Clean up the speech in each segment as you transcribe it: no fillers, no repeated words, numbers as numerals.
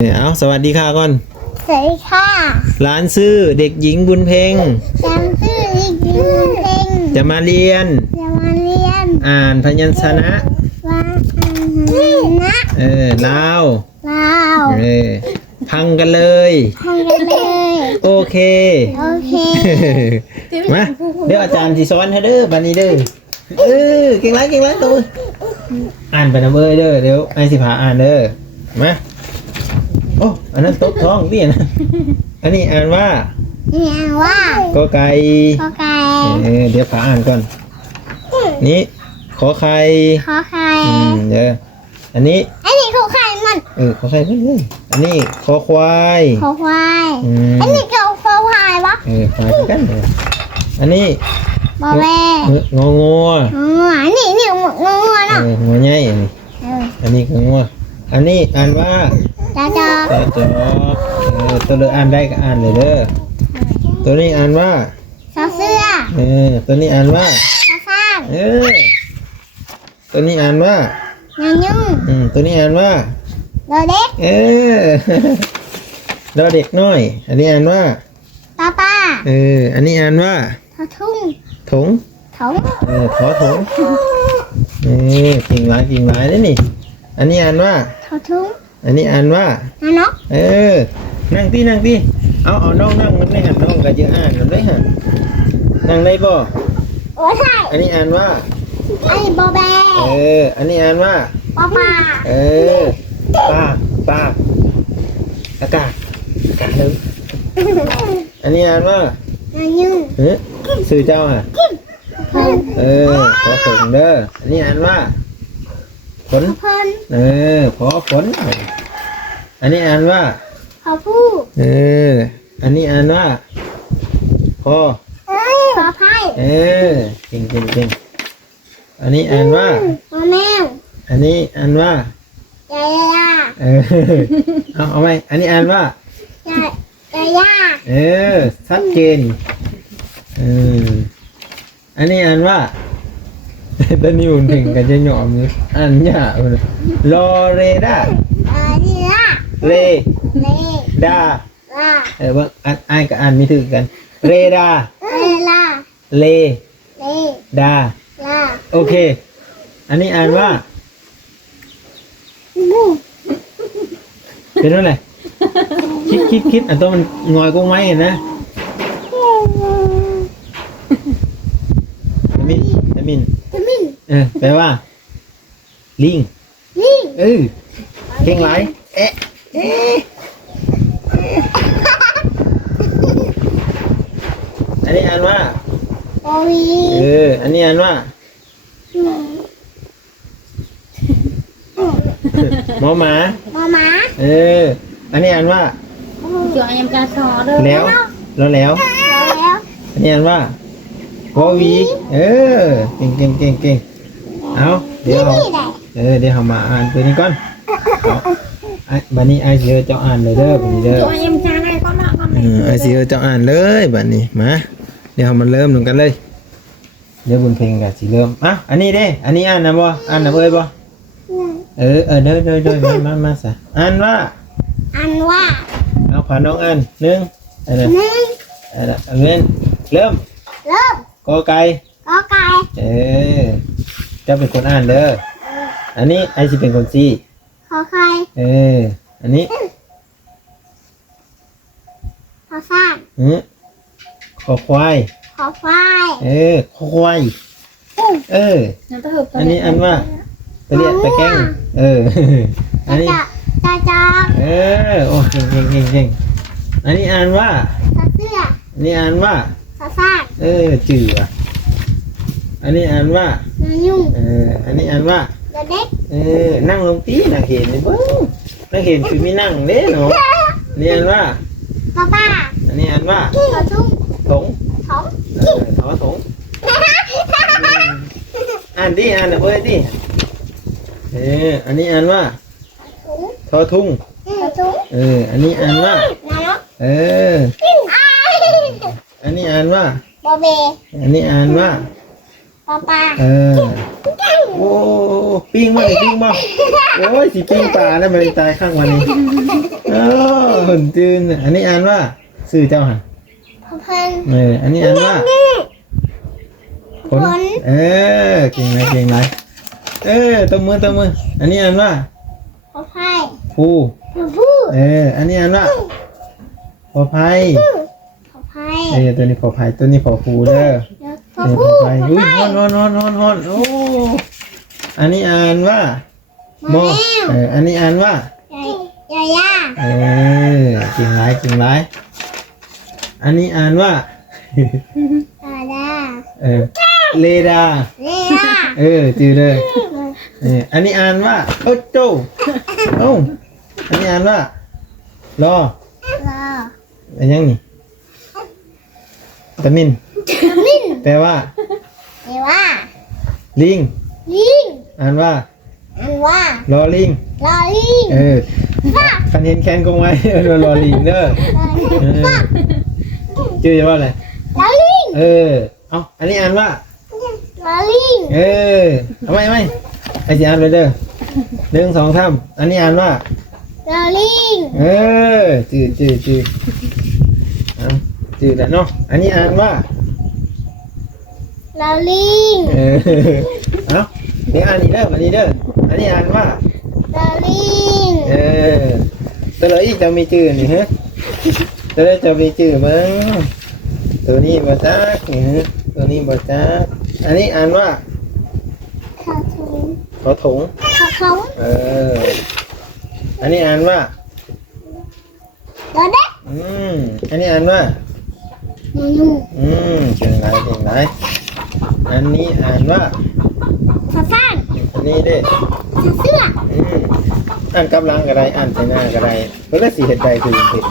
เอาสวัสดีค่ะก่อนสวัสดีค่ะร้านซื้อเด็กหญิงบุญเพ็งจำชื่ออีกทีเพลงจะมาเรียนอ่านพยัญชนะว่านะลาว วพังกันเลย ให้กันเลย โอเค มาเดี๋ยวอาจารย์ที่สอนให้เด้อบัดนี้เด้อเก่งไรตัวอ่านไปนะเบ้ยเด้อเดี๋ยวไอ้สิพาอ่านเด้อมาโอ้อันนั้นตบท้องพี่นะอันนี้อ่านว่าก็ไก่เดี๋ยวพาอ่านก่อนนี่ขอไข่เดี๋ยวอันนี้ขอไข่มันขอไข่เลยอันนี้ขอควายอันนี้เกี่ยวขอควายวะควายกันเลยอันนี้บอแม่งองัวนี่งอเนาะงอใหญ่อันนี้งองัวอันนี้อ่านว่าจอตัวเลืออ่านได้ก็อ่านเลยเด้อตัวนี้อ่านว่าเสื้อตัวนี้อ่านว่าฟ้าตัวนี้อ่านว่ายุ่งตัวนี้อ่านว่าเด็กดอเด็กน้อยอันนี้อ่านว่าป้าอันนี้อ่านว่าถงถอถงจริงหลายเลยนี่อันนี้อ่านว่าอันนี้อ่านว่านั่งที่เอาน้องนั่งมันได้หันน้องก็จะอ่านมันได้หันนั่งได้บ่อันนี้อ่านว่าอันนี้บอแบอันนี้อ่านว่าป้าปากอากาศเลยอันนี้อ่านว่ายุ่งสื่อเจ้าอ่ะขอฝนเด้ออันนี้อ่านว่าฝนขอฝนอันนี้อ่านว่าขอผู้อันนี้อ่านว่าพอไพ่จริงอันนี้อ่านว่าแมวอันนี้อ่านว่ายาเอาไหมอันนี้อ่านว่ายาชัดเจนอันนี้อ่านว่าตอนนี้ผมถึงกันจะหยอมเลยอ่านยากเลยรอเรดาเรดาว่าอ่านกับอ่านไม่ถึงกันเรดาเลดาโอเคอันนี้อ่านว่าเป็นอะไรคิดอันตัวมันงอยกุ้งไม้เห็นนะมินแปลว่าลิงเก่งหลายอันนี้อ่านว่าอันนี้อ่านว่าหมอหมาอันนี้อ่านว่าจุยมกาซอแล้วอันนี้อ่านว่าววีเก่งเอาเดี๋ยวเรามาอ่านตัวนี้ก่อนบัดนี้ไอเสียเจ้าอ่านเลยเด้อบัดนี้เด้อจุยมกาอะไรก็มาไอเสียเจ้าอ่านเลยบัดนี้มาเดี๋ยวมันเริ่มกันเลยเดี๋ยวบุญเพลงกับสิเริ่มอันนี้เด้อันนี้อ่านนะบ่อ่านนะเอ้ยบ่เด้อมาซะอ่านว่าเอาผ่านน้องอ่าน1อันนั้นเริ่มกอไก่จะเป็นคนอ่านเด้ออันนี้ไอสิเป็นคนซี่ขอไข่อันนี้ขอฟ้าขอควายขอควายอันนี้อันว่าตะเลียตะแกงอันนี้จอโอ้เก่งอันนี้อ่านว่าเสื้ออันนี้อ่านว่าฟ้าจื่ออันนี้อ่านว่ายุ่งอันนี้อ่านว่าเด็กนั่งลงตีนักเห็นเลยเบิ้งนักเห็นคือไม่นั่งเด้เนาะอันนี้อ่านว่าป้าอันนี้อ่านว่าถงอ่านนะเพื่อนดิอันนี้อ่านว่าทอทุ่งอันนี้อ่านว่าอันนี้อ่านว่าบอเบอันนี้อ่านว่า ป้าป้า เออโอ้ปิ้งบ่ได้ปิ้งบ่โอ้ยสิปิ้งปลาแล้วมันตายข้างวันนี้หุ่นจืนอันนี้อ่านว่าสื่อเจ้าหัน พ่อเพิ่น อันนี้อ่านว่าผลเเก่งไหมเก่งไหมตบมืออันนี้อ่านว่า พ่อไผ่ ภู พ่อผู้ อันนี้อ่านว่าพอไผ่ พ่อไผ่ ตัวนี้พอไผ่ตัวนี้พอภูเด้อ พ่อ พ ผู้ อไผ่อุ้ยฮอนโอ้อันนี้อ่านว่าโมอันนี้อ่านว่า ยาย่า เก่งไรอันนี้อ่านว่า ตาดา เลดา เลีย จือเลยอันนี้อ่านว่าโอโจอันนี้อ่านว่ารอ รอ อะไรยังนี่ตะมิน มิน แปลว่า เอว่า ลิง ลิง อ่านว่า อันว่าร อลิง ลอลิง คันเห็นแคนกงไว้รอลิงเด้อจือว่าอะไร ลอลิง เอาอันนี้อ่านว่า ลอลิง เอาไม่ไอ้สิอ่านเลยเด้อ1 2 3อันนี้อ่านว่า ลอลิง จือเอาจือแล้วเนาะอันนี้อ่านว่า ลอลิง เอาเดี๋ยวอ่านอีกเด้ออันนี้อ่านว่า ลอลิง ตัวเลยอีกจะมีจื่อนี่ฮะตัวเลยจะมีจื่อมั้งตัวนี้บ่จักนี่ฮะตัวนี้บ่จักอันนี้อ่านว่า ข้าถุง ขอถุง ข้าเขา อันนี้อ่านว่า ลอเด็ก อันนี้อ่านว่า ยูยู เก่งไรอันนี้อ่านว่า ซาซ่าน อันนี้เด้ ซาเสื้อ อ่านกำลังก็ได้อ่านใส่หน้าก็ได้เพื่อสิเห็นใจคือผิด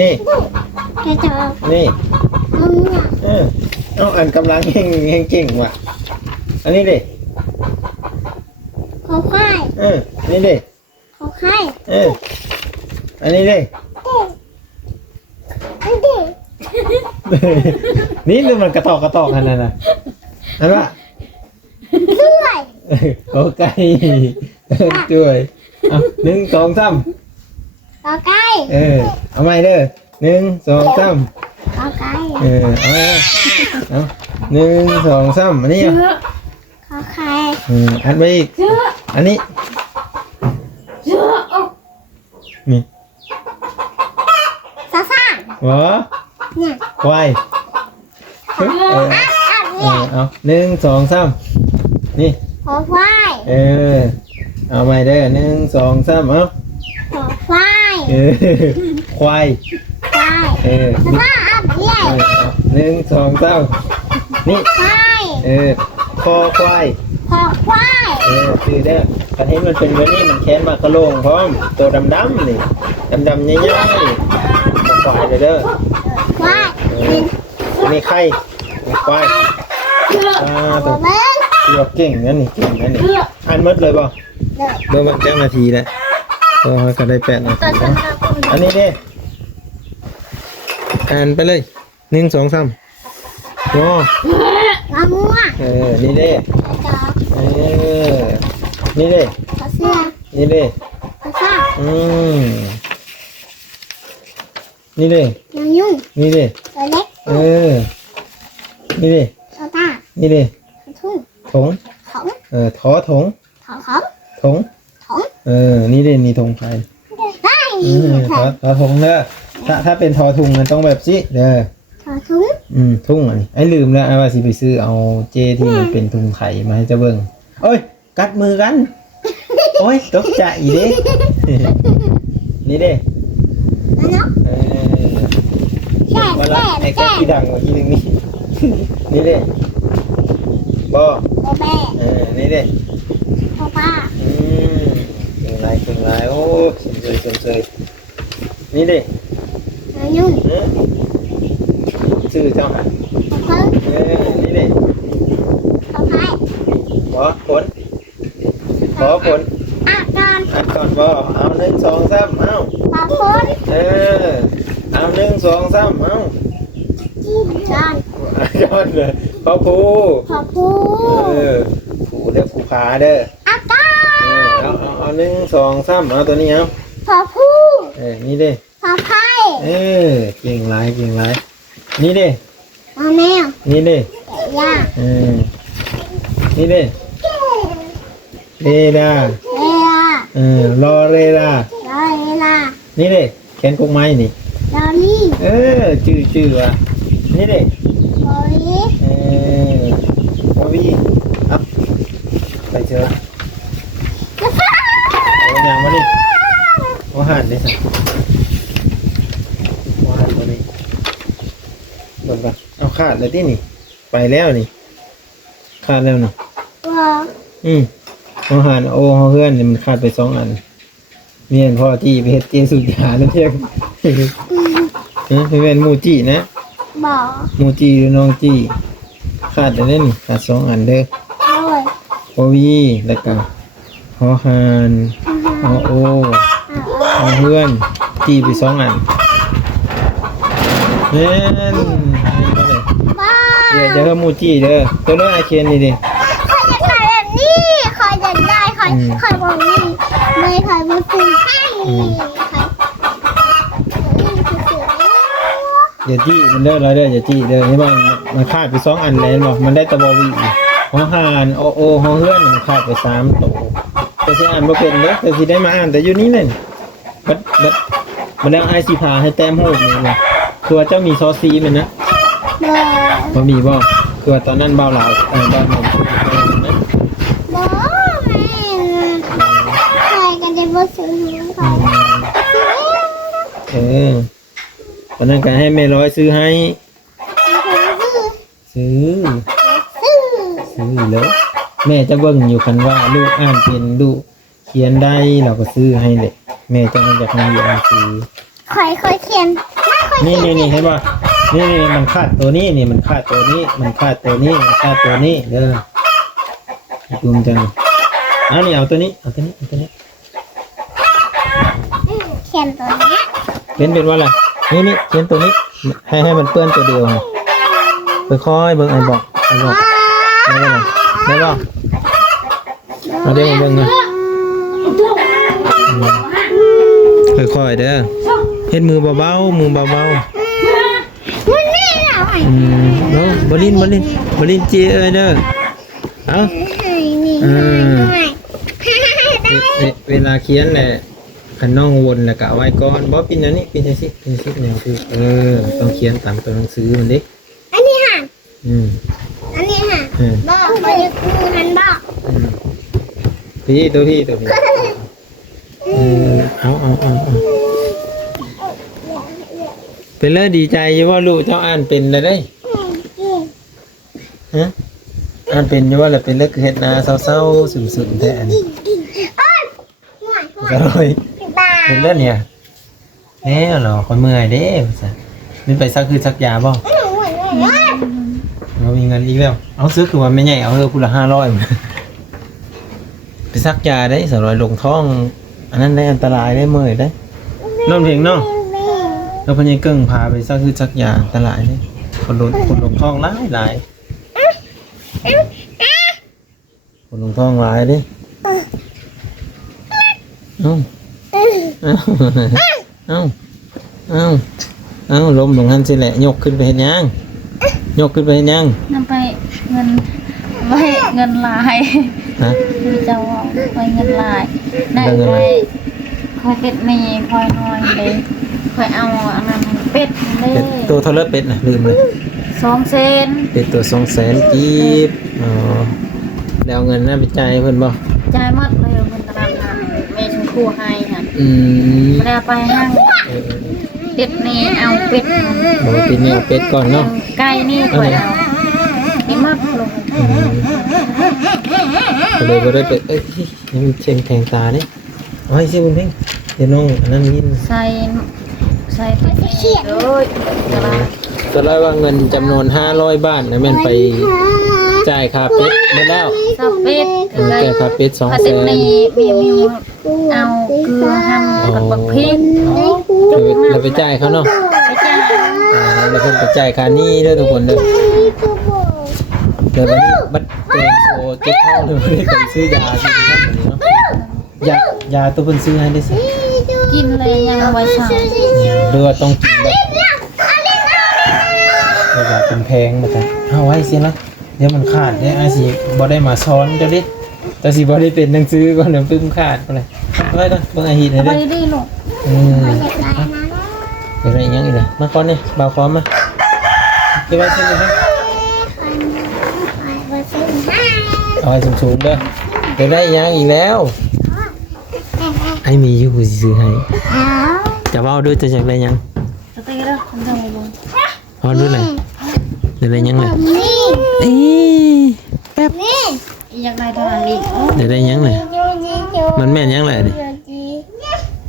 นี่ กระจอก นี่ มึงอ่ะ เอาอ่านกำลังเฮงเก่งว่ะอันนี้เด้ ขอควาย นี่เด้ ขอไข่ อันนี้เด้ อันเด็ก นี่มันกระตอกขนาดน่ะอันว่า ด้วย โอเคช่วยเอา1 2 3 ขอไก่ เอาใหม่เด้อ1 2 3 ขอไก่ เอา1 2 3อันนี้ ขอไข่ อันไปอีกอันนี้นี่ ซาซ่าน หัว เนี่ย ควายเอา1 2 3นี่ ขอควาย เอาใหม่เด้อ1 2 3เอา ขอควาย ควาย ควายซาซ่าอับใหญ่ 1 2 3นี่ ควาย คอควาย ขอควาย คือเด้อประเทศมันเป็นแบบนี้มันแค้นมากระโลงพร้อมตัวดำๆนี่ดำๆใหญ่ๆนี่ควายเลยเด้อ ควาย มีไข่มีควายตัว เบิ้ง เกี่ยวเก่งนั่นนี่อ่านหมดเลยป่ะ เด้อ เบอร์มันแจ้งนาทีแล้วก็ได้8 นาทีอันนี้เด้อ่านไปเลย1 2 3งอ มะม่วง นี่เด้ กระจอก นี่เด้ ขอเสื้อ นี่เด้ ซาซ่า นี่เด้ ยังยุ่ง นี่เด้ ตัวเล็ก นี่เด้ โตต้า นี่เด้ ขอทุ่ง ถง ของ ถอถง ของของ ถง ของ นี่เด้นี่ถงไทย ได้ ถอถงเด้อถ้าเป็นทอทุงมันต้องแบบสิเด้อ ขอทุ่ง ทุ่งอันนี้ไอ้ลืมแล้วไอ้ว่าสิไปซื้อเอาเจที่มันเป็นถุงไข่มาให้เจ้าเบิ่งโอ้ยกัดมือกัน โอ้ยตกใจอีเด้ นี่เด้ แล้วเนาะแก่ มาละ แก่ ไอ้ แก่ แค่ที่ดังกว่าที่หนึงนี่ นี่เด้บอ โบแบ นี่เด้ พ่อป้า เก่งไรโอ้สมเสยนี่เด้ ยังยุ่ง ชื่อเจ้าหา ขอเพิ่ง นี่เด้ ขอไข่ บอผลขอผล อ่ะนอน อัดก่อนบอเอา1 2 3เอา ขอคน เอา1 2 3เอา นอน ย้อนเลย พ่อผู พอพู ผูเด้อผูขาเด้อ อาก้า เอา1 2 3เอาตัวนี้เอา พอพู นี่เด้ พอไพ่ เก่งหลายนี่เด้ เอาแมว นี่เด้ ย่า นี่เด้เรดา เรีย รอเรดา ลอยเวลา นี่เด้แขนกุกไม้นี่ ลอลี่ ชื่อว่ะนี่เด้ ลอลี่ โอวีอัพไปเจอโอ้ยังมาดิว่าหันดิสัว่าหันมาดิบนปะเอาขาดเลยที่นี่ ไปแล้วนี่ ขาดแล้วเนาะ ว้า เอาหันโอ้เพื่อนนี่มันขาดไป2 อันเมียนพ่อที่ไปเฮ็ดเกมสุดยานั่นเองเป็นมูจินะ บอก มูจิหรือน้องจีขาดแต่เล่นขาด2 อันเด้อ เลย โอวีแล้วก็ฮอฮานฮอโอฮอเพื่อนจีไป2 อันแม่น บ้า เดี๋ยวจะเพิ่มมูจิเด้อตัวน้อยไอเคนนี่ดิ คอยจะขายแบบนี้คอยจะได้คอยบอกนี่ไม่คอยมาซื้อให้อย่าจี้มันเด้อเราเด้ออย่าจี้เด้อนี่มันขาดไป2 อันแล้วบอกมันได้ตะบอวีฮอฮานโอโอฮอเพื่อนมันขาดไป3 ตัวแต่สิอ่านบ่เป็นเด้อแต่สิได้มาอ่านแต่อยู่นี่นั่นบัดมันแล้วไอสิพาให้แต้มโหดนี่นะคือว่าเจ้ามีซอสซีมันนะ เลย บ่มีบ่คือว่าตอนนั้นเบาหลาวบ้านผมนะ บอกแม่คอยกันจะมาซื้อให้คอยตอนนั้นก็ให้แม่ร้อยซื้อให้ซื้อแล้วแม่จะเบิ่งอยู่คันว่าลูกอ่านเป็นลูกเขียนได้เราก็ซื้อให้เลยแม่จะมันอยากให้อ่านซื้อ คอยเขียน นี่เห็นป่ะนี่มันขาดตัวนี้นี่มันขาดตัวนี้มันขาดตัวนี้มันขาดตัวนี้เด้อดูมันจังนี่เอาตัวนี้เอาตัวนี้ เขียนตัวนี้ เป็นว่าอะไรนี่เขียนตัวนี้ให้มันเปื้อนตัวเดียวค่อยๆเบิ่งไอ้บอกได้ป่ะเอาเดี๋ยวมาเบิ่งนะค่อยๆเด้อเฮ็ดมือเบาๆมือเบาๆเนาะบลินจีเด้อเอาเวลาเขียนแหละขันน้องวนแล้วก็เอาไว้ก่อนบ่ปินอันนี้ปินจังซี่เนี่ยคือต้องเขียนตามตัวหนังสือมันดิ อันนี้ค่ะ อันนี้ค่ะ บอกไปคือหันบอก ตัวพี่เอาเป็นแล้วดีใจอยู่ว่าลูกเจ้าอ่านเป็นแล้วได้ฮะอ่านเป็นอยู่ว่าแล้วเป็นเลิกเฮ็ดนาเศร้าๆซึมๆแท้อันนี้เลยเป็นแล้วเนี่ยแน่เหรอคนเมื่อยเด้ซะนี่ไปซักยาบ่เรามีเงินอีกแล้วเอาซื้อคือว่าไม่ใหญ่เอาคุณละ500ไปซักยาได้200ลงท้องอันนั้นได้อันตรายได้เมื่อยได้น้องเพลงเนาะแล้วพญายเกิ้งพาไปซักยาอันตรายได้คนลงท้องหลายคนลงท้องหลายเด้เอาล้มลงหันสิแหละยกขึ้นไปเห็นยังนำไปเงินไว้เงินลายคือจะว่าไว้เงินลายได้คอยเป็ดนี่คอยนอนเลยคอยเอาอันนั้นเป็ดเลย ตัวเท่าไรเป็ดนะลืมเลย 2 เซน เป็ดตัว200,000กีบแล้วเงินน่าไปจ่ายเพิ่นบ่ จ่ายหมดเลยเงินตลาดนัดแม่ชมพู่ให้ค่ะไม่ได้ไปห้างเป็ดนี่เอาเป็ด บอกปีนี้เอาเป็ดก่อนเนาะ ไก่นี่คอยเอาไม่มากลง ก็เลยบ่ได้เป็ดนี่มันเชียงแทงตาเนี่ยเอาให้สิบุญเพ่งเดี๋ยวน้องอันนั้นยิน ใส่เป็ดเลยตลาด ก็เลยว่าเงินจำนวน500 บาทนะแม่นไปจ่ายค่าเป็ดได้แล้ว สับเป็ด จ่ายค่าเป็ด ถ้าเป็ดนี่มีเอาเกลือหั่นกับบักพริก เราไปจ่ายเขาเนาะ ไปจ้า แล้วเพิ่นไปจ่ายค่านี้เด้อทุกคนเด้อ เดี๋ยววันนี้บัดเตงโซเก็บท้องเลยไม่ได้ไปซื้อยาที่ทำแบบนี้เนาะยาตัวเพิ่นซื้อให้ได้สิ กินเลยยังเอาไว้เช้า หรือว่าต้องกินแบบแบบเป็นแพงมาแต่เอาไว้สินะเดี๋ยวมันขาดเนี่ยอาสิบ่ได้มาซ้อนเดี๋ยวดิแต่สิบ่ได้เป็นหนังสือก่อนเดี๋ยวปึ้มขาดไปเลยไว้ก่อนเบิ่งอาหิตให้ ไป เด้อ ดิลูก เดี๋ยวอะไรอีกอย่างอีกเลยมาก่อนนี่เบาคอมมาเก็บไว้เช่นกันเอาไว้สูงๆเด้อเดี๋ยวได้อีกอย่างอีกแล้วไอ้มีอยู่กูสิซื้อให้จะเว้าด้วยจะอยากได้หยัง จะตีแล้วผมจะมาลง พอรู้เลยเดี๋ยวได้หยังเลย นี่ เอ้ยแป๊บ นี่ อยากได้ตอนนั้นอีก เดี๋ยวได้หยังเลยมันแม่นหยังเลยดิ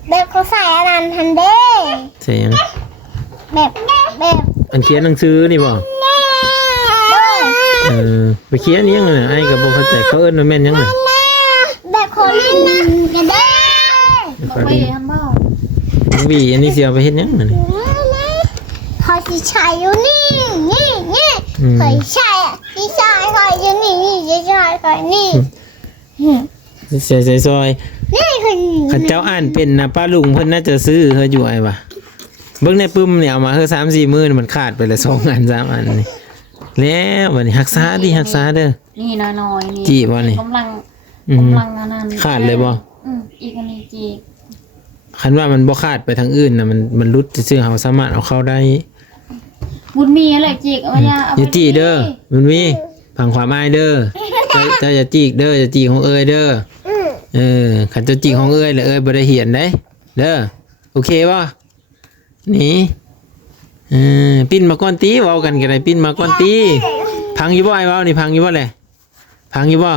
แบบเขาใส่อันนั้นทันเด้ ใช่หยัง แบบ อันเขียนหนังสือนี่บ่ไปเขียนหยังเลยไอ้ก็บ่เข้าใจเขาเอิ้นว่าแม่นหยังเลย แบบคนเล่นนั่นกันเด้ บอกไปทำเบ้า วีอันนี้เสียไปเฮ็ดหยังนั่น คอยที่ชายอยู่นี่คอยชายที่ชายคอยอยู่นี่ที่ชายคอยนี่ เสียใจซอย นี่คือ ข้าเจ้าอ่านเป็นนะป้าลุงเพิ่นน่าจะซื้อเฮาอยู่ไอ้วะเบิ่งในปึ้มเนี่ยเอามาเฮอ3-4มื้อนี่มันขาดไปละ2อัน3อันนี่แล้วบัดนี้รักษาดิรักษาเด้อ นี่น้อยๆนี่ จีบ่นี่ กำลัง อืม อันนั้น ขาดเลยบ่ อีกอันนี้จี คันว่ามันบ่ขาดไปทางอื่นน่ะมันรุดซื่อๆเฮาสามารถเอาเข้าได้ บุญมีอะไรจีกเอาอย่า อย่าจี้เด้อมันมีพังความอายเด้อเจ้าอย่าจีกเด้ออย่าจีกของเอ้ยเด้อคันเจ้าจีกของเอ้ยแล้วเอ้ยบ่ได้เหียนเด้เด้อโอเคบ่นี่ปิ้นมาก่อนตีเว้ากันก็ได้ปิ้นมาก่อนตีพังอยู่บ่ไอ้เว้านี่พังอยู่บ่แหละพังอยู่บ่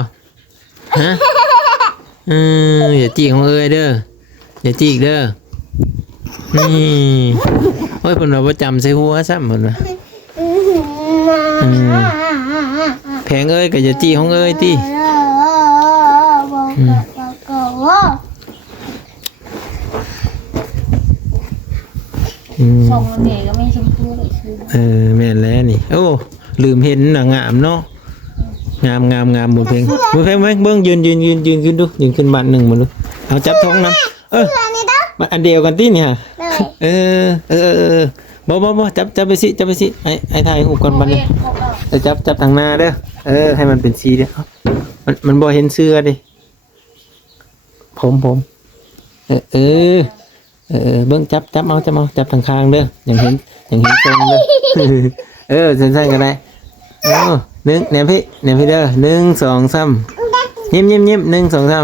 ฮะอย่าจีกของเอ้ยเด้ออย่าจีกเด้อนี่โอ้ยเพิ่นว่าบ่จำใส่หัวซ้ำเพิ่นว่าแพงเอ้ยก็อย่าจีของเอ้ยติส่งมันเหนื่อยก็ไม่ชมพูเลยคือ แม่นแล้วนี่โอ้ลืมเห็นน่ะงามเนาะงามหมดเพลงเบิ่งยืนขึ้นดูยืนขึ้นบันหนึ่งมาดูเอาจับท้องนำมาอันเดียวกันติเนี่ยบ่จับไปสิไอ้ถ่ายหูก่อนบันนึงจับทางหน้าเด้อให้มันเป็นสีเด้อมันบ่เห็นเสื้อดิผมเบิ่งจับเอาจับทางข้างเด้ออย่างเห็นทรงเด้อสั้นๆก็ได้หนึ่งเนี่ยพี่เด้อ1 2 3ยิ้ม1 2 3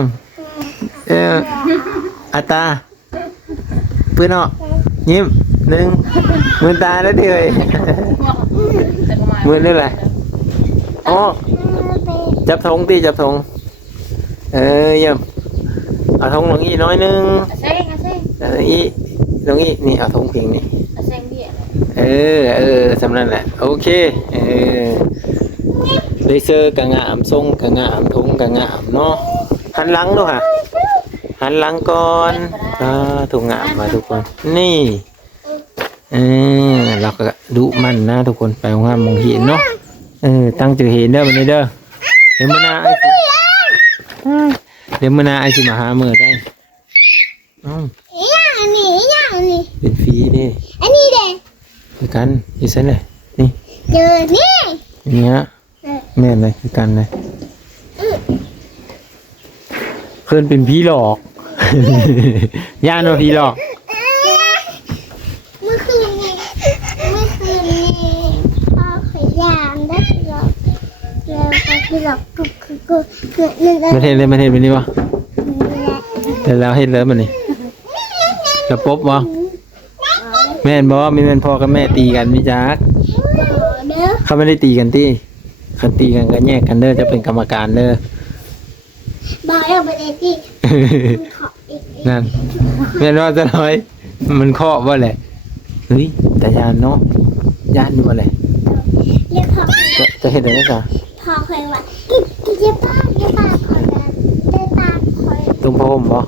อัตตาปืนออกยิ้ม1มือตาแล้วดิเอ้ยมือนี่แหละอ๋อจับธงเยี่ยมเอาธงลงอีน้อยนึงอีตรงนี้นี่เอาธงเพียงนี่สำนั้นแหละโอเคเลเซอร์กะงามทรงกะงามธงกะงามเนาะหันหลังด้วยค่ะหันหลังก่อนถูกงามมาทุกคนนี่เราก็ดุมันนะทุกคนไปงามมองเห็นเนาะตั้งใจเห็นเด้อมันเด้อเดี๋ยวมื้อหน้าไอ้สิมาหามื้อได้อย่างนี้เป็นฟรีเด้ อันนี้เด้ คือกันอีซั่นเลยนี่ เจอนี่ เนี่ยแม่นเลยคือกันเลยเพิ่นเป็นผีหลอกย่านว่าผีหลอก เมื่อคืนนี้พ่อขยันได้หรอกแล้วก็คือหลอกคือนั่น ประเทศเป็นนี่วะแล้วเฮ็ดเลยมันนี่ระปบวะแม่นบ่มีแม่นพ่อกับแม่ตีกันมิจัก เด้อ เขาไม่ได้ตีกันที่เขาตีกันก็แยกกันเด้อจะเป็นกรรมการเด้อ บอกเราไปเลยที่ขออีก นั่นแม่นว่าจะน้อยมันเคาะว่าแหละเฮ้ยแต่ยานเนาะยานอยู่ว่าแหละ เรียกพ่อ จะเห็นอะไรจ้ะ พ่อเคยว่ากินเยอะป้าคอยได้ตาคอย ตุ้มพรมบ่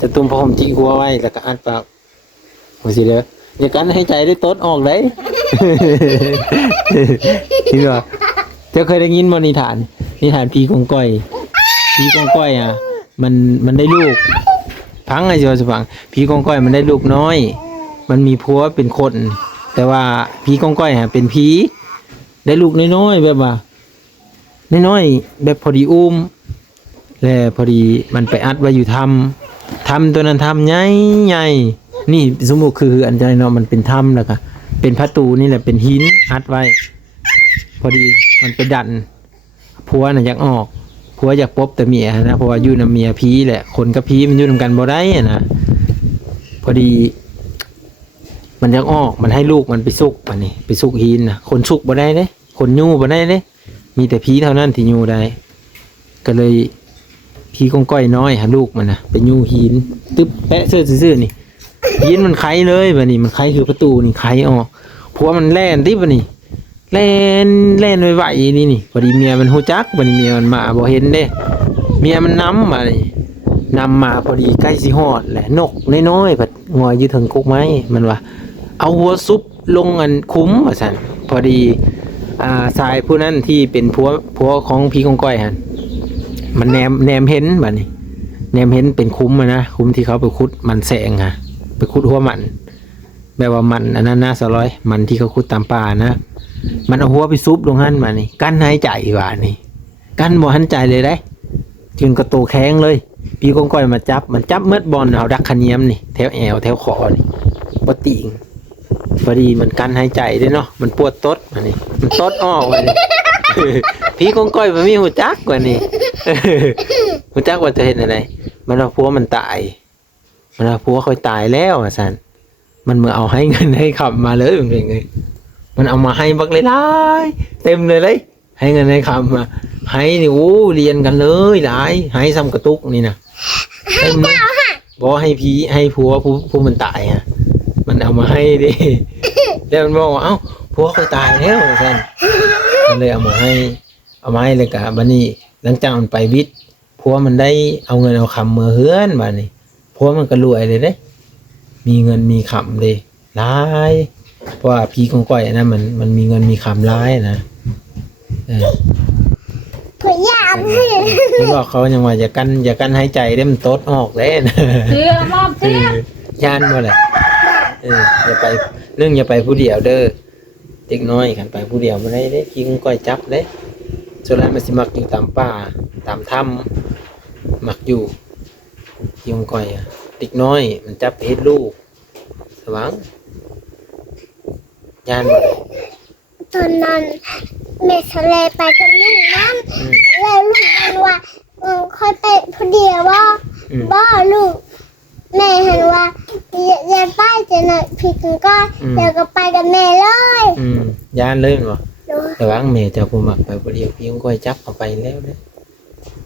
จะตุ้มพรมจี้หัวไว้แล้วก็อัดปากโอ้สิเด้ออย่ากันให้ใจได้ตดออกได้ที่ว่า จะเคยได้ยินบ่นิทานผีกองก้อยผีกองก้อยอ่ะมันได้ลูกพังไอ้เจ้าสิฟังผีกองก้อยมันได้ลูกน้อยมันมีผัวเป็นคนแต่ว่าผีกองก้อยฮะเป็นผีได้ลูกน้อยๆแบบว่าน้อยๆแบบพอดีอุ้มแล้วพอดีมันไปอัดไว้อยู่ทำตัวนั้นทำใหญ่นี่สมมุติคืออันใจเนาะมันเป็นถ้ำแล้วก็เป็นประตูนี่แหละเป็นหินอัดไว้พอดีมันไปดันผัวน่ะอยากออกผัวอยากพบแต่เมียนะเพราะว่าอยู่นำเมียผีแหละคนกับผีมันอยู่นำกันบ่ได้นะพอดีมันอยากออกมันให้ลูกมันไปสุกมันนี่ไปสุกหินนะคนสุกบ่ได้เด้คนยู่บ่ได้เด้มีแต่ผีเท่านั้นที่ยู่ได้ก็เลยผีกองก้อยน้อยหาลูกมันนะไปยู่หินตึ๊บแปะเสื้อซื่อๆนี่หินมันไขเลยบัดนี้มันไขคือประตูนี่ไขออกผัวมันแล่นติบัดนี้แล่นไวๆนี่พอดีเมียมันฮู้จักบัดนี้เมียมันมาบ่เห็นเด้เมียมันนำมาพอดีใกล้สิฮอดแหละนกน้อยๆผัดงอยอยู่ถึงกกไม้มันว่าเอาหัวซุบลงอันคุ้มว่าซั่นพอดีชายผู้นั้นที่เป็นผัวของพี่กองก้อยหั่นมันแนมเห็นบัดนี้แนมเห็นเป็นคุ้มนะคุ้มที่เขาไปขุดมันแสงฮะไปขุดหัวมันแบบว่ามันอันนั้นนะ200มันที่เขาขุดตามป่านะมันเอาหัวไปซุบลงหั่นมานี่กั้นหายใจว่านี่กั้นบ่หันใจเลยได้จนกระโตแข็งเลยพี่กองก้อยมาจับมันจับเม็ดบอลเอาดักขะเนียมนี่แถวแอวแถวคอนี่บ่ติงพอดีมันกั้นหายใจด้วยเนาะมันปวดตดมานี่มันตดออกว่านี่พี่กองก้อยมันมีหูจักกว่านี่หูจักว่าจะเห็นอะไรมันว่าผัวมันตายมันว่าผัวค่อยตายแล้วอ่ะสันมันเอาให้เงินให้ขับมาเลยเป็นไงมันเอามาให้บักเลยเต็มเลยให้เงินให้ขับมาให้นี่โอ้เรียนกันเลยหลายให้ซ้ำกระตุกนี่นะเต็มเลยบอกให้ผีให้ผัวผู้มันตายฮะมันเอามาให้ดิแล้วมันบอกว่าเอ้าผัวค่อยตายแล้วสันมันเลยเอามาให้เลยกะบัดนี้หลังจากมันไปวิทย์ผัวมันได้เอาเงินเอาคำเมื่อเฮือนบัดนี้ผัวมันก็รวยเลยเด้มีเงินมีคำเลยร้ายเพราะว่าพี่กองก้อยนะมันมีเงินมีคำร้ายนะพยายามให้ที่บอกเขายังว่าอย่ากันหายใจได้มันตดออกเลยนะย่านบ่แหละอย่าไปอย่าไปผู้เดียวเด้อเด็กน้อยกันไปผู้เดียวบ่ได้เด้พี่กองก้อยจับเด้ส่วนนั้นมันสิมักอยู่ตามป่าตามถ้ำมักอยู่พี่กองก้อยอ่ะเด็กน้อยมันจับไปเฮ็ดลูกระวังย่านบ่ตอนนั้นแม่ทะเลไปกับลูกน้ำแล้วลูกมันว่าค่อยไปพอดีว่าบ้าลูกแม่เห็นว่าอย่าไปจะหน่อยพี่ก็เดี๋ยวก็ไปกับแม่เลยย่านเลยมั้งแต่ว่าแม่จะผู้หมักไปพอดีพี่ก็จับเอาไปแล้วเด้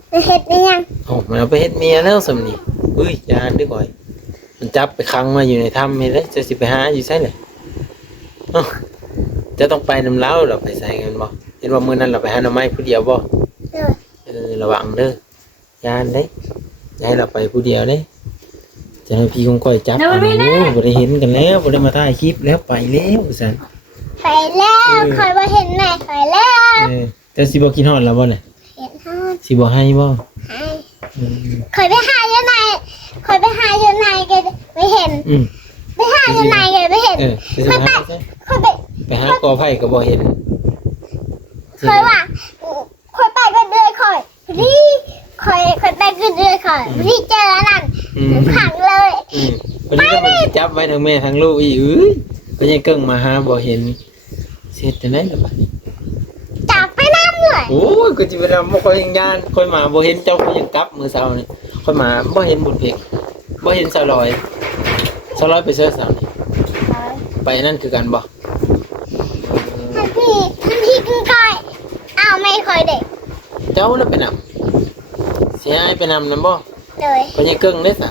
ไปเฮ็ดได้ยังมันเอาไปเฮ็ดเมียแล้วสำนี่ย่านด้วยก่อยมันจับไปขังมาอยู่ในถ้ำเห็นเลยจะสิไปหาอยู่ใช่เลยจะต้องไปน้ำเล้าเราไปใส่กันบ่เห็นว่ามื้อนั้นเราไปหาหน่อไม้ผู้เดียวบ่ระวังเด้อย่านเด้อย่าให้เราไปผู้เดียวเด้จะให้พี่คงก้อยจับบ่ได้เห็นกันแล้วบ่ได้มาถ่ายคลิปแล้วไปแล้วซั่นไปแล้วคอยบ่เห็นแม่ไปแล้วแต่สิบ่กินฮอดแล้วบ่เนี่ยเห็นฮอดสิบ่ให้บ่ให้คอยไปหาอยู่ไหนคอยไปหาอยู่ไหนก็ไม่เห็นไปหาอยู่ไหนก็ไม่เห็นคอยไปหากอไผ่ก็บ่เห็นคอยว่าคอยไปกันเรื่อยคอยรีคอยไปกันเรื่อยคอยรีเจอนั่นขังเลยวันนี้ก็มันจับไว้ทั้งแม่ทั้งลูกอีกก็ยังเกิ้งมาหาบ่เห็นเสร็จจังได๋ล่ะบัดนี้จับไปนำเลยโอ้ยก็สิไปนำบ่ค่อยย่านค่อยมาบ่เห็นเจ้าก็ยังกลับมื้อเช้านี่ค่อยมาบ่เห็นบุญเพ็กบ่เห็นสาวลอยไปเสื้อสาวนี่ไปนั่นคือกันบ่พี่กินก้อยไม่ค่อยเด็กเจ้าน่ะไปนำเสียให้ไปนำนำบ่เลยก็ยังเกิ้งเด้ซะ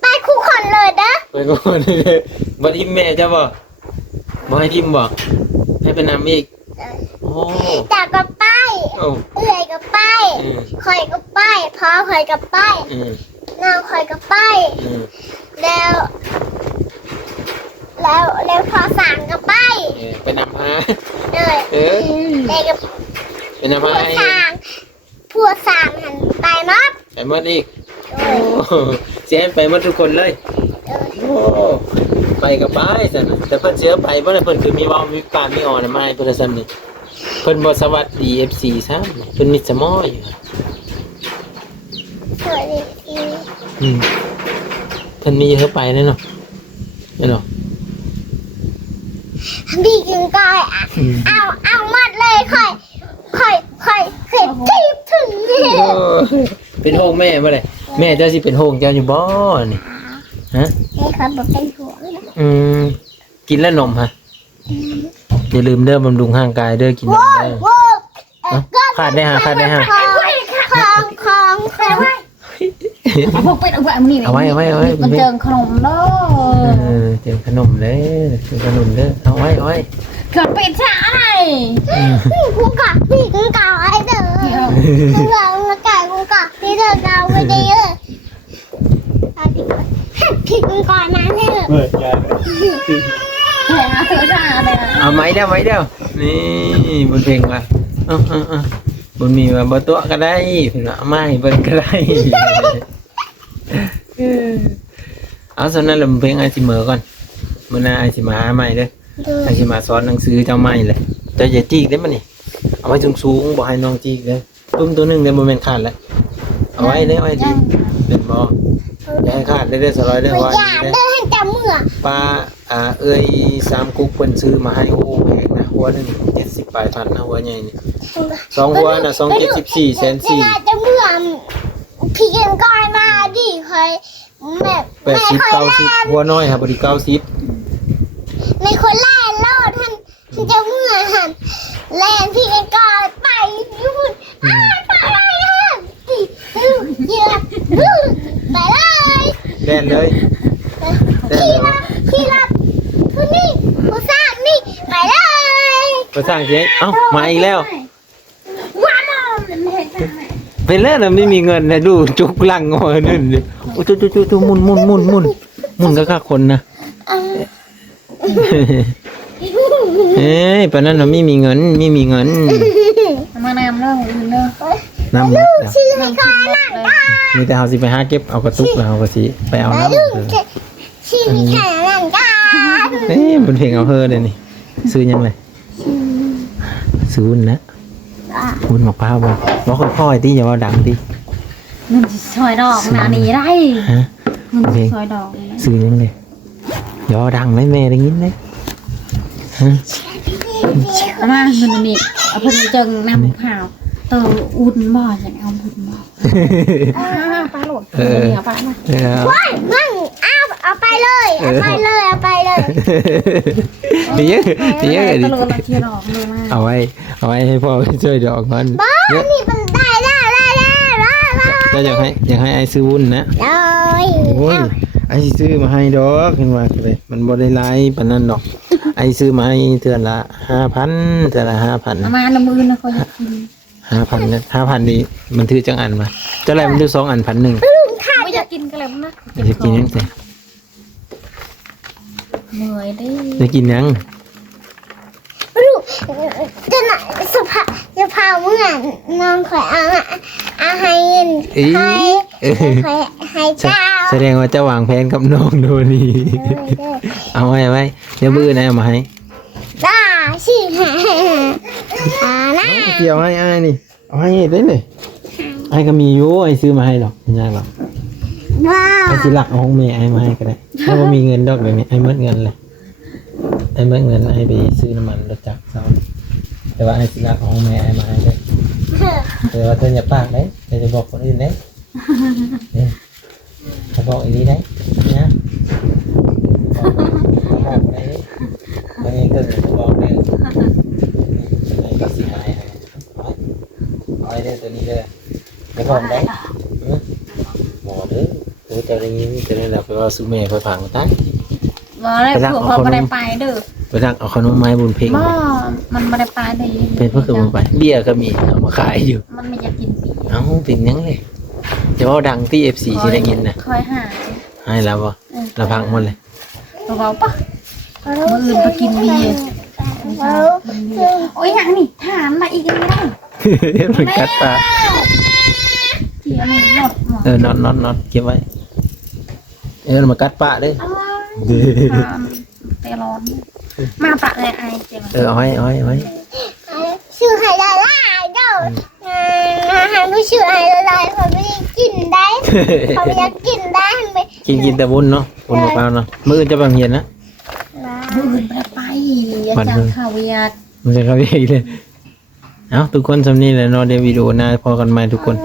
ไปคู่คนเลยเด้อไปคู่คนบ่ทิมแม่เจ้าบ่ให้ทิมบ่ให้ไปนำอีกโอ้จากก็ไปเอื้อยก็ไปคอยก็ไปพ่อคอยก็ไปน้องคอยก็ไปแล้วพอสั่งก็ไปไปนำหาเลยเด็ก เป็นอะไร ผู้สร้างหันไปมัด ไปหมดอีกเสียไปหมดทุกคนเลยโอ้ไปกับไปสันแต่เพิ่นเสียไปเพราะเพิ่นคือมีเว้ามีปากมีอ่อนมาให้เพิ่นซั่นนี่เพิ่นบ่สวัสดี FC ซ้ำเพิ่นมิตรสมออยู่ สวัสดี ท่านมีเยอะไปแน่เนาะแน่เนาะ พี่กินก้อยเอามัดเลยค่อยจีบถึงนี่ เป็นโฮงแม่บ่ได้แม่เจ้าสิเป็นโฮงเจ้าอยู่บ่นี่ฮะ ให้เขาบอกเป็นห่วง กินแล้วนมฮะอย่าลืมเด้อบำรุงร่างกายเด้อกินนมเด้อขาดได้ฮะของพวกเป็ดเอาไว้นี่ เอาไว้ มันเจิงขนมเด้อ เจอขนมเด้อเจอขนมเด้อเอาไว้ เกิดเป็ดช้าอะไร กูกัดพี่กูกัดไอ้เด้อกูกัดกูกัดพี่เด้อเราไม่ได้เลยพี่กูก่อนนะเนี่ย เปิดใจ แหมเสือช้าเลย เอาไม้เด้อนี่บนเพลงว่ะบนมีว่าบ่ตัวก็ได้เพิ่นว่าเอาไม้เบิ่งก็ได้เอาสนั้นลำเพลงไอ้สิเหมอก่อนมื้อหน้าไอ้สิมาหาใหม่เด้อไอ้สิมาสอนหนังสือเจ้าใหม่เลยเจ้าอย่าจีกได้มั้ยนี่เอาไว้สูงๆบ่ให้น้องจีกเด้อตุ้มตัวนึงเด้บ่แม่นขาดแล้วเอาไว้เด้อไว้ดีเป็นบ่อย่าให้ขาดได้สลอยเด้อว่า อย่าเดินจะเมื่อ ป้าเอ้ย3กุ๊กเพิ่นซื้อมาให้โอ้แพงนะหัวนึง70ปลายพันนะหัวใหญ่นี่2หัวน่ะ274แสน อย่าจะเมื่อพี่กินก้อยมาดิเคยแบบ 80 90หัวน้อยครับบ่ดี90 ในคนแรกโลดท่านจะเมื่อหันแลนพี่กันก่อนไปยุ่นไปเลยเหยียบไปเลย แล่นเลย พี่รับผู้นี่ผู้สร้างนี่ไปเลย ภาษาอังกฤษเอ้ามาอีกแล้ว ว้าว เป็นแล้วน่ะไม่มีเงินนะดูจุกลังงอนั่นดิโอ้จุหมุนก็ค่าคนนะเอ้ยปานนั้นน่ะไม่มีเงิน มานำเรื่องอื่นเด้อ น้ำหมดแล้ว ชื่อให้ก่อนนั่งได้ มีแต่เฮาสิไปหาเก็บเอากระตุกแล้วเฮาก็สิไปเอาน้ำ ชื่อให้ก่อนนั่งได้ เอ้ยบนเพลงเอาเฮอเลยนี่ซื้อยังไงซื้อวุ้นนะวุ้นมะพร้าวบ่บ่ค่อยๆติอย่าว่าดังติ มันซอยดอกนานี่ได้ ฮะ มันซอยดอก ซื้อยังไงอย่าว่าดังได้แม่ได้ยินได้ฮะ เอามาเงินนี่เอาเพิ่นเจิงน้ำขาวตัวอุ่นบ่อย่างเอาบุญบ่ปลาโหลดเดี๋ยวปลามา ว้ายนั่งเอาไปเลยเอาไปเลย เยอะ ตลอดเราเที่ยวดอกเลยมา เอาไว้ให้พ่อช่วยดอกมัน บ้านี่มันได้ จะอยากให้ไอ้ซื้อวุ้นนะ เลย โอ้ยไอ้ซื้อมาให้ดอกขึ้นมาเลยมันบ่ได้หลายปานนั้นดอกไอ้ซื้อมาให้เทื่อละ5,000เทื่อละ 5,000 เอามาละมือนะเขาอยากกิน 5,000เนี่ย5,000นี่มันถือจังอันมาเท่าไหร่มันถือ2อัน1,100 ไม่อยากกินกันแล้วนะ จะกินยังไง เหนื่อยดิ จะกินยัง ลูกจะไหนจะพาเมื่อน้องคอยเอาให้เงินให้เจ้า แสดงว่าจะวางแผนกับน้องโดนี่เอาไว้เดี๋ยวมื้อนะเอามาให้ ได้สินะ เกี่ยวให้อ้ายนี่เอาให้ได้เลยไอ้ก็มีอยู่ไอ้ซื้อมาให้หรอกไม่ยากหรอก ว้า ไอ้สิหลักเอาของแม่ไอ้มาให้ก็ได้ถ้าว่ามีเงินดอกแบบนี้ไอ้เมิดเงินเลยไอ้เมิดเงินไอ้ไปซื้อน้ำมันรถจักรเซาแต่ว่าไอ้สิหลักเอาของแม่ไอ้มาให้เลยแต่ว่าเธออย่าปากเลยเธอจะบอกคนอื่นได้เนี่ยถ้าบอกอีนี้ได้นะบอกไปไม่มีเงินจะบอกได้ไอ้ก็สิหายเอาไอ้เด้อตัวนี้เด้อไม่บอกได้หมอเด้อตัวจะได้ยินจะได้รับไปว่าสุเมย์ไปผังตั้ง บ่ได้ผัวเขาไม่ได้ไปเด้อ ไปทักเอาขนมไม้บุญเพ่ง บ่มันไม่ได้ไปได้ เป็นเพื่อคือมันไปเบี้ยก็มีเอามาขายอยู่ มันไม่อยากกินปี เอ้าเป็นยังเลยจะว่าดังที่ FC สิได้ยินนะ คอยหา ให้แล้วบ่เราพังหมดเลย เบาๆปะมืออื่นไปกินเบียร์โอ้ยอย่างนี้ถามมาอีกแล้ว มันกัดปลา ที่อันนี้หมดหมด น็อตเก็บไว้มากัดปลาเด้ เตลอนมาปะเลยไอเจ็บ เอาไว้ ชื่อไฮไลท์เด้อหาไม่ชื่อไฮไลท์เขาไม่ได้กินได้เขาไม่อยากกินได้ไม่ กินแต่วุ้นเนาะวุ้นมะพร้าวเนาะมื้ออื่นจะบางเย็นนะ มือไปอาจารย์ข่าววิทยา มันจะเข้าไปอีกเลยเอาทุกคนสำนี้แหละเนาะเดี๋ยววิดีโอหน้าพอกันใหม่ทุกคน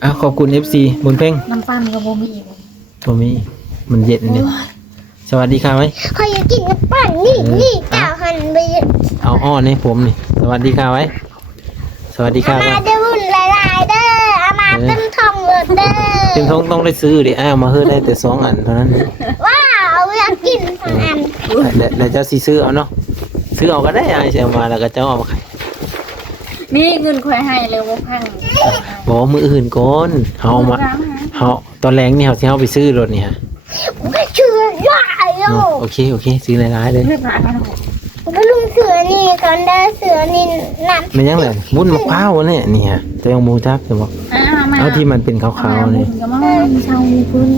เอาขอบคุณ FC บุญเพ่ง น้ำปั้นกับโบมีอีก ตัวมีมันเย็นเนี่ยสวัสดีครับไว้ เขาอยากกินน้ำปั่นนี่เจ้าหันไป เอาอ้อนให้ผมนี่สวัสดีครับไว้สวัสดีครับ มาเด้อวุ่นลายเด้อเอามาเต็มท้องเลยเด้อ เต็มท้องต้องได้ซื้อดิเอามาเฮือได้แต่2 อันเท่านั้น ว้าวอยากกินทั้งอัน แล้วเจ้าสิซื้อเอาเนาะซื้อเอาก็ได้ไอ้เสียมาแล้วก็เจ้าเอามาขาย นี่เงินคอยให้เร็วพัง บอกมืออื่นก่อนเฮามาเฮาตอนแรงนี่เฮาสิเฮาไปซื้อรถนี่ฮะ ชื่อยายโย โอเคซื้อหลายๆเลย เลือกร้านแล้ว ไปลุงเสือนี่ก่อนเด้อเสือนี่น้ำ มันยังแหละวุ้นมะพร้าวเนี่ยนี่ฮะแต่ยังหมูจักจะบอกเอาที่มันเป็นขาวๆนี่ ก็มาเช่าพื้น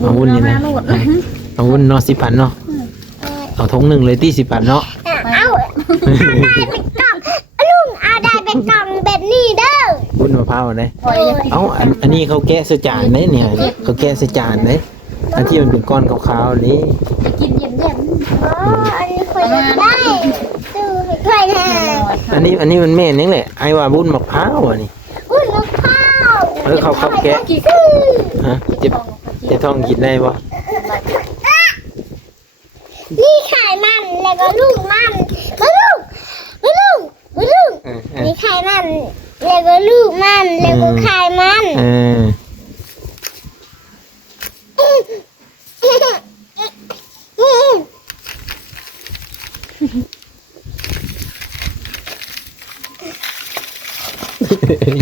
เอาวุ้นนี่นะเอาวุ้นเนาะ10,000เนาะเอาถุงหนึงเลยที่10,000เนาะ เอาได้เป็นกล่องลุงเอาได้เป็นกล่องแบบนี้เด้อ วุ้นมะพร้าวได้ คอยจะกิน เอาอันนี้เขาแกะใส่จานได้เนี่ยเขาแกะใส่จานได้อันที่มันเป็นก้อนขาวๆนี่ จะกินเย็น อ๋ออันนี้คุยได้ซื้อให้ใครแน่ ๆ อันนี้มันแม่นนี่แหละไอ้ว่าวุ้นมะพร้าวอ่ะนี่ อุ้ยมะพร้าว เขาแกะ ซื้อ ฮะจะท้องกินได้บ่ นี่ไข่มันแล้วก็ลูกมันมาลูกนี่ไข่มันแล้วก็ลูกมันแล้วก็ไข่มัน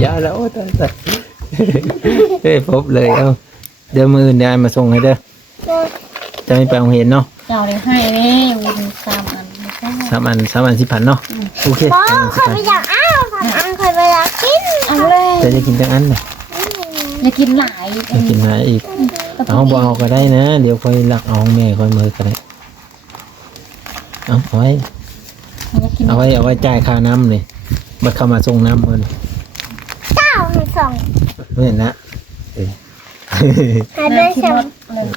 ยาแล้วตายเฮ้ยพบเลยเอาเดี๋ยวมือเดี๋ยวมาส่งให้เด้อจะไม่ไปโรงเรียนเนาะ เจ้าเลยให้นี่วุ้น3 อัน 3 อัน10,000เนาะโอเค บอเคยไปอยากอ้าวเคยไปอยากกิน เอาเลย จะกินจังอันน่ะ อย่ากินหลาย จะกินหาอีกเอาบ่เอาก็ได้นะเดี๋ยวค่อยลักเอาแม่ค่อยมือก็ได้เอาไว้ อย่ากิน เอาไว้จ่ายค่าน้ำเลยบัดเข้ามาส่งน้ำเพิ่น เจ้าให้ส่ง ไม่เห็นนะเออ ให้ได้ส่ง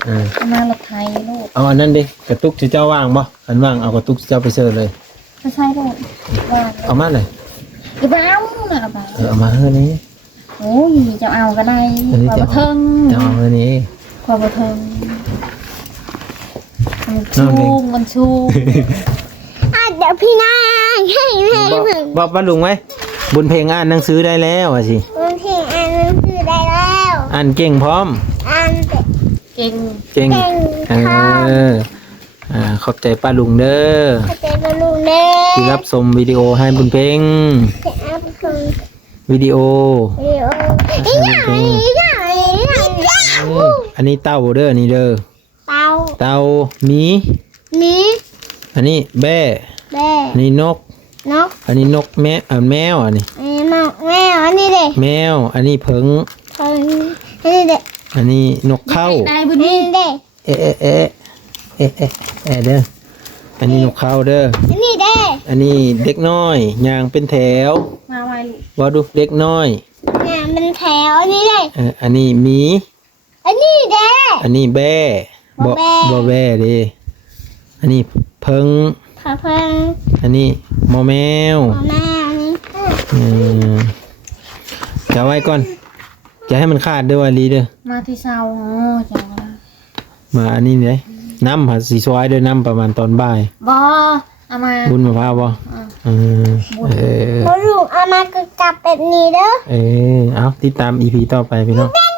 เออ มารถไทยลูก เอาอันนั้นดิกระตุกที่เจ้าว่างบ่อันว่างเอากระตุกที่เจ้าไปเสิร์ฟเลย ไม่ใช่ลูกว่า เอามาเลย อีบ้าวน่ะบ้า เอามาเฮ้ยนี้ โอ้ยจะเอาก็ได้ อันนี้ ขอ จะ บะเทิง เอาเฮ้ยนี้ ขอบะเทิงมันชู เดี๋ยวพี่นางให้เพิ่ง บอกป้าลุงไหมบุญเพลงอ่านหนังสือได้แล้วอ่ะสิ บางทีอ่านหนังสือได้แล้ว อ่านเก่งพร้อม อ่านเป็น เก่ง เก่ง เก่ง เอ ค่ะ อขอบใจป้าลุงเด้อ เข้าใจบอลลูนเด้ ที่รับชมวิดีโอให้บุญเพลง จะเอาไปส่ง วิดีโอ วิดีโออีหยังอีหยังอีหยัง อันนี้เต้าเด้อนี่เด้อ เต่า เต้าหมี หมี อันนี้แบ่ แบ่ อันนี้นก นก อันนี้นกแมวแมวอันนี้ อันนี้แมวอันนี้เด็ก แมว อันนี้เพิง อันนี้เด็ก อันนี้นกเข้า ได้บุ อั ญ นนี้เด็ก เอ๊ะเอ๊ะเอ๊ะเอ๊ะเอ๊ะเอ๊ะเด้อ อันนี้นกเข้าเด้อ อันนี้เด็ก อันนี้เด็กน้อยย่างเป็นแถว มาไว้ลูก ว่าดูเด็กน้อย งานเป็นแถวอันนี้เด็ก อันนี้หมี อันนี้เด็ก อันนี้แบ่บ่ บ่แบ่ บ่แบ่เดิอันนี้เพิง พาเพิ่ง อันนี้มอแมว แม่อันนี้ จะไว้ก่อนจะให้มันขาดด้วยว่าลีเด้อ มาที่เช้าอ๋อจัง มาอันนี้เลยน้ำหาสีสวายด้วยน้ำประมาณตอนบ่าย บ่เอามา บุญมะพร้าวบ่เออ พอลูกเอามาก็กลับแบบนี้เด้อ เอาติดตามอีพีต่อไปพี่น้อง เป็น